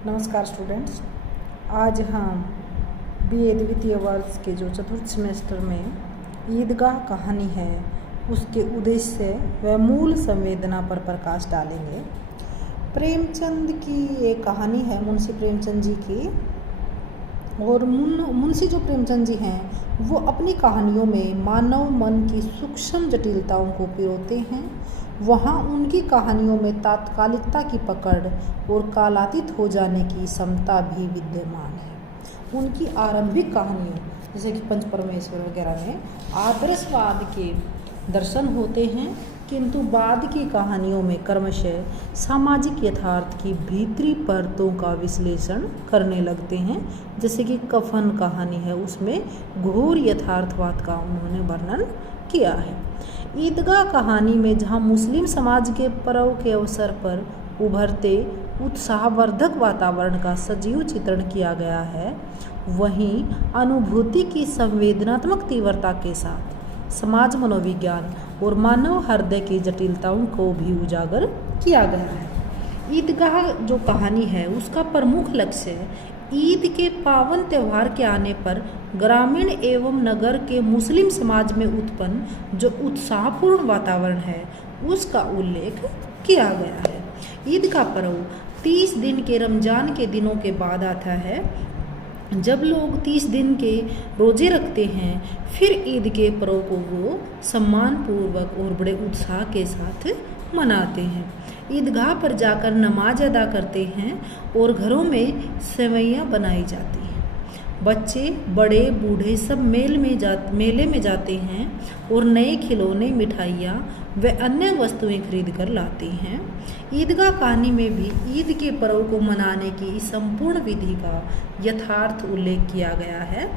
नमस्कार स्टूडेंट्स। आज हम बीए द्वितीय वर्ष के जो चतुर्थ सेमेस्टर में ईदगाह कहानी है उसके उद्देश्य व मूल संवेदना पर प्रकाश डालेंगे। प्रेमचंद की एक कहानी है, मुंशी प्रेमचंद जी की। और मुंशी जो प्रेमचंद जी हैं वो अपनी कहानियों में मानव मन की सूक्ष्म जटिलताओं को पिरोते हैं। वहाँ उनकी कहानियों में तात्कालिकता की पकड़ और कालातीत हो जाने की क्षमता भी विद्यमान है। उनकी आरंभिक कहानियों जैसे कि पंच परमेश्वर वगैरह में आदर्शवाद के दर्शन होते हैं, किंतु बाद की कहानियों में क्रमशः सामाजिक यथार्थ की भीतरी परतों का विश्लेषण करने लगते हैं। जैसे कि कफन कहानी है, उसमें घोर यथार्थवाद का उन्होंने वर्णन किया है। ईदगाह कहानी में जहाँ मुस्लिम समाज के पर्व के अवसर पर उभरते उत्साहवर्धक वातावरण का सजीव चित्रण किया गया है, वहीं अनुभूति की संवेदनात्मक तीव्रता के साथ समाज मनोविज्ञान और मानव हृदय की जटिलताओं को भी उजागर किया गया है। ईदगाह जो कहानी है उसका प्रमुख लक्ष्य ईद के पावन त्यौहार के आने पर ग्रामीण एवं नगर के मुस्लिम समाज में उत्पन्न जो उत्साहपूर्ण वातावरण है उसका उल्लेख किया गया है। ईद का पर्व 30 दिन के रमजान के दिनों के बाद आता है, जब लोग 30 दिन के रोजे रखते हैं। फिर ईद के पर्व को वो सम्मानपूर्वक और बड़े उत्साह के साथ मनाते हैं। ईदगाह पर जाकर नमाज अदा करते हैं और घरों में सेवैयाँ बनाई जाती हैं। बच्चे बड़े बूढ़े सब मेले में जाते हैं और नए खिलौने, मिठाइयाँ व अन्य वस्तुएं खरीद कर लाते हैं। ईदगाह कहानी में भी ईद के पर्व को मनाने की इस संपूर्ण विधि का यथार्थ उल्लेख किया गया है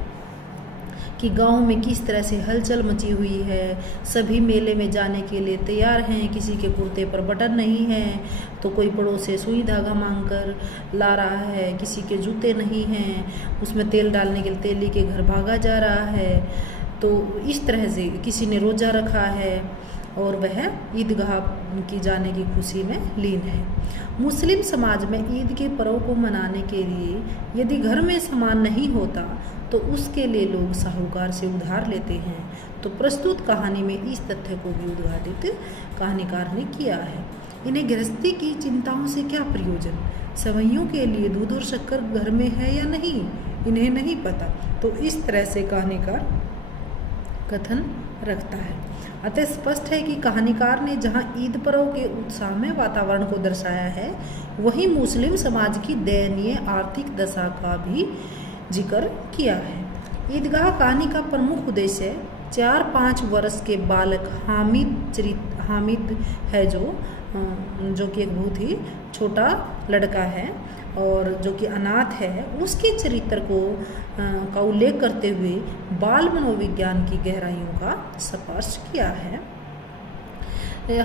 कि गांव में किस तरह से हलचल मची हुई है। सभी मेले में जाने के लिए तैयार हैं। किसी के कुर्ते पर बटन नहीं है तो कोई पड़ोस से सुई धागा मांग कर ला रहा है। किसी के जूते नहीं हैं, उसमें तेल डालने के लिए तेली के घर भागा जा रहा है। तो इस तरह से किसी ने रोज़ा रखा है और वह ईदगाह की जाने की खुशी में लीन है। मुस्लिम समाज में ईद के पर्व को मनाने के लिए यदि घर में सामान नहीं होता तो उसके लिए लोग साहूकार से उधार लेते हैं। तो प्रस्तुत कहानी में इस तथ्य को भी उद्घाटित कहानीकार ने किया है। इन्हें गृहस्थी की चिंताओं से क्या प्रयोजन, सवैयों के लिए दूध और शक्कर घर में है या नहीं, इन्हें नहीं पता। तो इस तरह से कहानीकार कथन रखता है। अतः स्पष्ट है कि कहानीकार ने जहां ईद पर्व के उत्साहमय वातावरण को दर्शाया है, वहीं मुस्लिम समाज की दयनीय आर्थिक दशा का भी जिक्र किया है। ईदगाह कहानी का प्रमुख उद्देश्य 4-5 वर्ष के बालक हामिद है जो कि एक बहुत ही छोटा लड़का है और जो कि अनाथ है, उसके चरित्र का उल्लेख करते हुए बाल मनोविज्ञान की गहराइयों का स्पर्श किया है।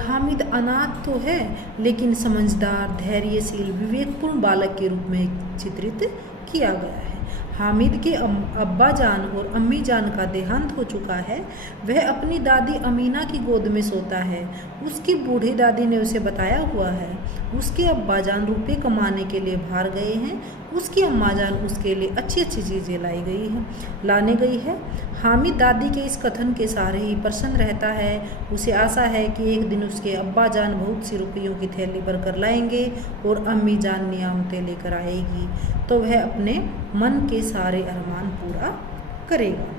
हामिद अनाथ तो है लेकिन समझदार, धैर्यशील, विवेकपूर्ण बालक के रूप में चित्रित किया गया है। हामिद के अब्बा जान और अम्मी जान का देहांत हो चुका है। वह अपनी दादी अमीना की गोद में सोता है। उसकी बूढ़ी दादी ने उसे बताया हुआ है उसके अब्बा जान रुपये कमाने के लिए बाहर गए हैं। उसकी अम्मा जान उसके लिए अच्छी अच्छी चीज़ें लाने गई है। हामिद दादी के इस कथन के सहारे ही प्रसन्न रहता है। उसे आशा है कि एक दिन उसके अब्बा जान बहुत सी रुपयों की थैली भर कर लाएंगे और अम्मी जान नियामतें लेकर आएगी, तो वह अपने मन के सारे अरमान पूरा करेगा।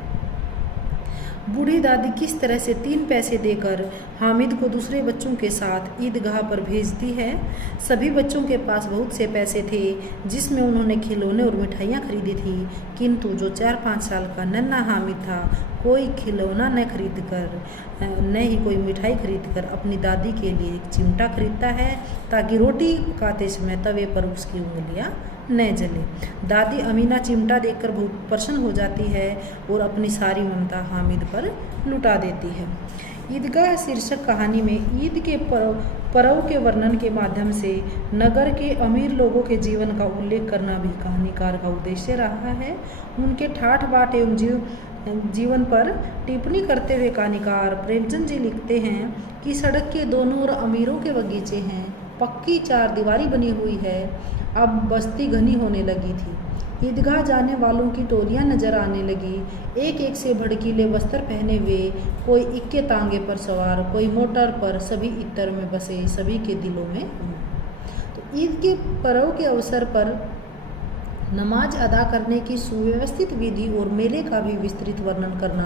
बूढ़ी दादी किस तरह से 3 पैसे देकर हामिद को दूसरे बच्चों के साथ ईदगाह पर भेजती है। सभी बच्चों के पास बहुत से पैसे थे जिसमें उन्होंने खिलौने और मिठाइयाँ खरीदी थी, किंतु जो 4-5 साल का नन्हा हामिद था कोई खिलौना न ही कोई मिठाई खरीदकर अपनी दादी के लिए एक चिमटा खरीदता है ताकि रोटी पकाते समय तवे पर उसकी उंगलियां न जले। दादी अमीना चिमटा देखकर बहुत प्रसन्न हो जाती है और अपनी सारी ममता हामिद पर लुटा देती है। ईदगाह शीर्षक कहानी में ईद के पर्व के वर्णन के माध्यम से नगर के अमीर लोगों के जीवन का उल्लेख करना भी कहानीकार का उद्देश्य रहा है। उनके ठाठ बाट एवं जीवन पर टिप्पणी करते हुए कहानीकार प्रेमचंद जी लिखते हैं कि सड़क के दोनों ओर अमीरों के बगीचे हैं, पक्की 4 दीवारी बनी हुई है, अब बस्ती घनी होने लगी थी। ईदगाह जाने वालों की टोलियां नजर आने लगी, एक एक से भड़कीले वस्त्र पहने हुए, कोई इक्के तांगे पर सवार, कोई मोटर पर, सभी इत्तर में बसे, सभी के दिलों में तो ईद के पर्व के अवसर पर नमाज अदा करने की सुव्यवस्थित विधि और मेले का भी विस्तृत वर्णन करना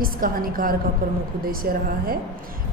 इस कहानीकार का प्रमुख उद्देश्य रहा है।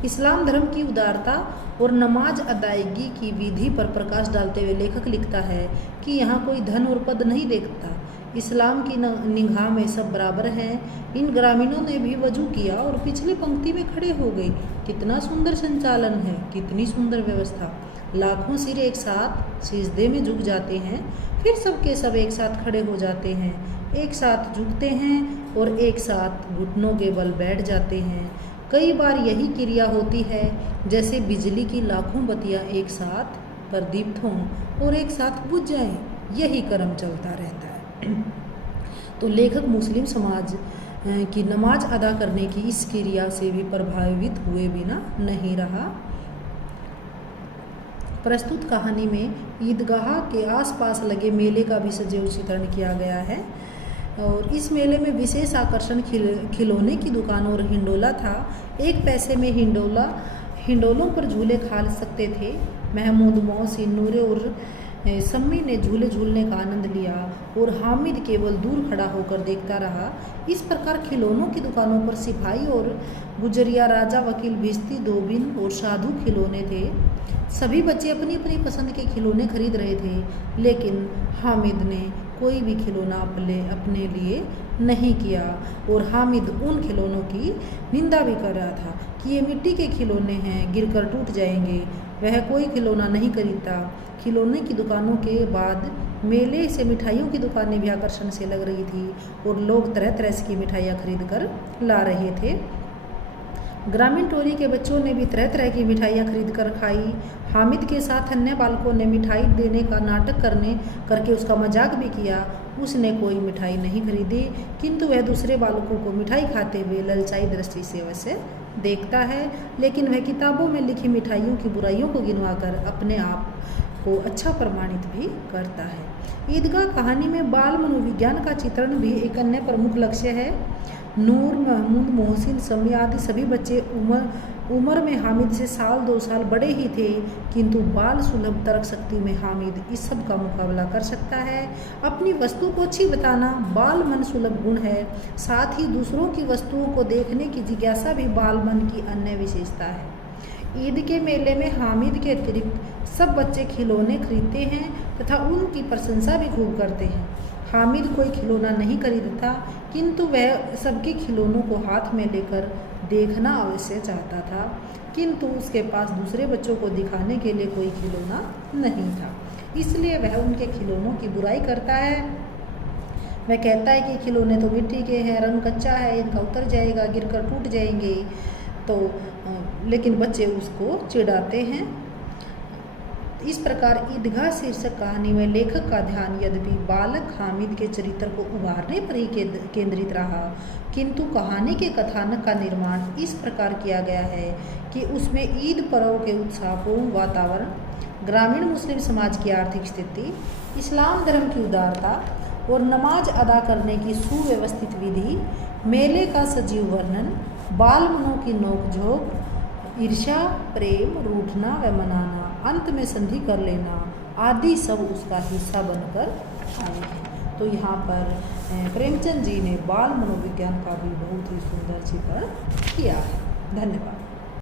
इस्लाम धर्म की उदारता और नमाज अदायगी की विधि पर प्रकाश डालते हुए लेखक लिखता है कि यहाँ कोई धन और पद नहीं देखता। इस्लाम की निगाह में सब बराबर हैं। इन ग्रामीणों ने भी वजू किया और पिछली पंक्ति में खड़े हो गए। कितना सुंदर संचालन है, कितनी सुंदर व्यवस्था। लाखों सिर एक साथ सिजदे में झुक जाते हैं, फिर सबके सब एक साथ खड़े हो जाते हैं, एक साथ झुकते हैं और एक साथ घुटनों के बल बैठ जाते हैं। कई बार यही क्रिया होती है जैसे बिजली की लाखों बत्तियां एक साथ प्रदीप्त हों और एक साथ बुझ जाएं। यही क्रम चलता रहता है। तो लेखक मुस्लिम समाज की नमाज अदा करने की इस क्रिया से भी प्रभावित हुए बिना नहीं रहा। प्रस्तुत कहानी में ईदगाह के आसपास लगे मेले का भी सजीव चित्रण किया गया है और इस मेले में विशेष आकर्षण खिलौने की दुकान और हिंडोला था। 1 पैसे में हिंडोलों पर झूले खा सकते थे। महमूद, मोहसिन, नूरे और सम्मी ने झूले झूलने का आनंद लिया और हामिद केवल दूर खड़ा होकर देखता रहा। इस प्रकार खिलौनों की दुकानों पर सिपाही और गुजरिया, राजा, वकील, भिश्ती, धोबिन और साधु खिलौने थे। सभी बच्चे अपनी अपनी पसंद के खिलौने खरीद रहे थे, लेकिन हामिद ने कोई भी खिलौना अपने लिए नहीं किया और हामिद उन खिलौनों की निंदा भी कर रहा था कि ये मिट्टी के खिलौने हैं, गिरकर टूट जाएंगे। वह कोई खिलौना नहीं खरीदता। खिलौने की दुकानों के बाद मेले से मिठाइयों की दुकानें भी आकर्षण से लग रही थी और लोग तरह तरह की मिठाइयाँ खरीद कर ला रहे थे। ग्रामीण टोली के बच्चों ने भी तरह तरह की मिठाइयाँ खरीद कर खाई। हामिद के साथ अन्य बालकों ने मिठाई देने का नाटक करके उसका मजाक भी किया। उसने कोई मिठाई नहीं खरीदी, किंतु वह दूसरे बालकों को मिठाई खाते हुए ललचाई दृष्टि से वैसे देखता है, लेकिन वह किताबों में लिखी मिठाइयों की बुराइयों को गिनवाकर अपने आप को अच्छा प्रमाणित भी करता है। ईदगाह कहानी में बाल मनोविज्ञान का चित्रण भी एक अन्य प्रमुख लक्ष्य है। नूर, महमूद, मोहसिन, सम्मी आदि सभी बच्चे उम्र में हामिद से 1-2 साल बड़े ही थे, किंतु बाल सुलभ तर्क शक्ति में हामिद इस सब का मुकाबला कर सकता है। अपनी वस्तु को अच्छी बताना बाल मन सुलभ गुण है। साथ ही दूसरों की वस्तुओं को देखने की जिज्ञासा भी बाल मन की अन्य विशेषता है। ईद के मेले में हामिद के अतिरिक्त सब बच्चे खिलौने खरीदते हैं तथा उनकी प्रशंसा भी खूब करते हैं। हामिद कोई खिलौना नहीं खरीदता, किंतु वह सबके खिलौनों को हाथ में लेकर देखना अवश्य चाहता था, किंतु उसके पास दूसरे बच्चों को दिखाने के लिए कोई खिलौना नहीं था, इसलिए वह उनके खिलौनों की बुराई करता है। वह कहता है कि खिलौने तो मिट्टी के हैं, रंग कच्चा है, इनका उतर जाएगा, गिरकर टूट जाएंगे। तो लेकिन बच्चे उसको चिढ़ाते हैं। इस प्रकार ईदगाह शीर्षक कहानी में लेखक का ध्यान यद्यपि बालक हामिद के चरित्र को उभारने पर ही केंद्रित रहा, किंतु कहानी के कथानक का निर्माण इस प्रकार किया गया है कि उसमें ईद पर्व के उत्साहपूर्ण वातावरण, ग्रामीण मुस्लिम समाज की आर्थिक स्थिति, इस्लाम धर्म की उदारता और नमाज अदा करने की सुव्यवस्थित विधि, मेले का सजीव वर्णन, बाल मनों की नोकझोंक, ईर्ष्या, प्रेम, रूठना व मनाना, अंत में संधि कर लेना आदि सब उसका हिस्सा बनकर आए हैं। तो यहाँ पर प्रेमचंद जी ने बाल मनोविज्ञान का भी बहुत ही सुंदर चित्रण किया है। धन्यवाद।